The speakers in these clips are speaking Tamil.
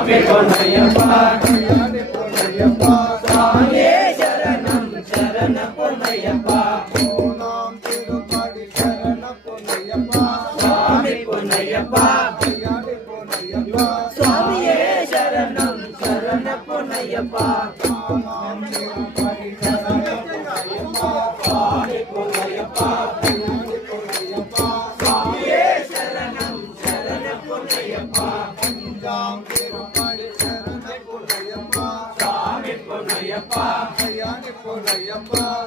சுவாமி பொன்னையப்பா சுவாமியே சரணம் சரண பொன்னையப்பா சுவாமி பொன்னையப்பா சுவாமியே சரணம் சரண பொன்னையப்பா சுவாமி பொன்னையப்பா சுவாமியே சரணம் சரண பொன்னையப்பா சுவாமி பொன்னையப்பா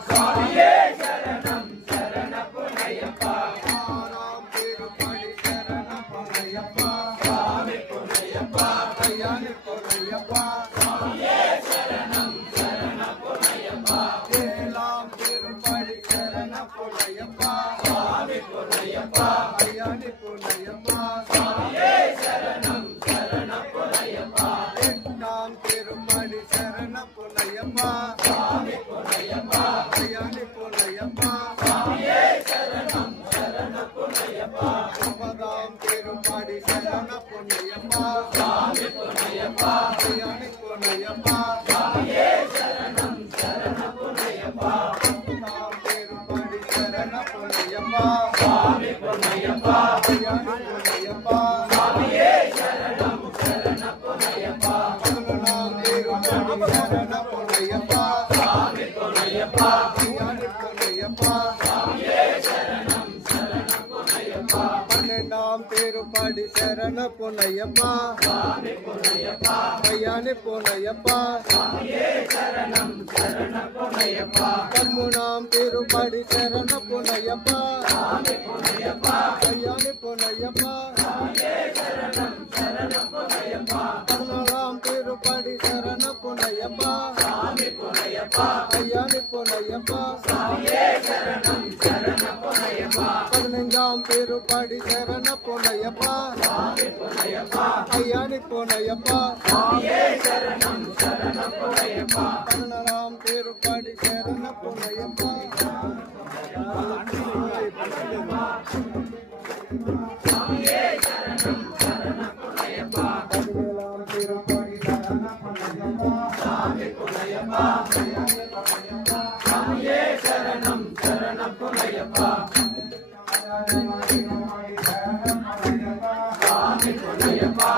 சுவாமியே சரணம் சரண பொன்னையப்பா சுவாமி பொன்னையப்பா சுவாமியே சரணம் சரண பொன்னையப்பா சுவாமி பொன்னையப்பா சுவாமியே சரணம் சரண பொன்னையப்பா சுவாமி பொன்னையப்பா சுவாமியே சரணம் சரண பொன்னையப்பா சுவாமி பொன்னையப்பா சுவாமியே சரணம் சரண பொன்னையப்பா சுவாமி பொன்னையப்பா சுவாமியே சரணம் சரண பொன்னையப்பா சுவாமி பொன்னையப்பா சுவாமியே சரணம் சரண பொன்னையப்பா பன்னெண்டாம் திருப்படி சரண பொன்னையப்பா சுவாமி பொன்னையப்பா ஐயானி பொன்னையப்பா சுவாமியே சரணம் சரண பொன்னையப்பா பதிமூணாம் திருப்படி சரண பொன்னையப்பா சுவாமி பொன்னையப்பா ஐயானி பொன்னையப்பா சுவாமியே சரணம் சரண பொன்னையப்பா பதினாலாம் திருப்படி சரண பொன்னையப்பா சுவாமி பொன்னையப்பா ஐயானி பொன்னையப்பா சுவாமியே சரணம் சரண பொன்னையப்பா பதினைஞ்சாம் திருப்படி சரண பொன்னையப்பா சுவாமி பொன்னையப்பா ஐயானி பொன்னையப்பா சுவாமியே சரணம் சரண பொன்னையப்பா பதினாறாம் திருப்படி சரண பொன்னையப்பா சுவாமியே சரணம் சரண பொன்னையப்பா பதினேழாம் திருப்படி சரண பொன்னையப்பா சுவாமி பொன்னையப்பா சுவாமியே சரணம் சரண பொன்னையப்பா சுவாமி பொன்னையப்பா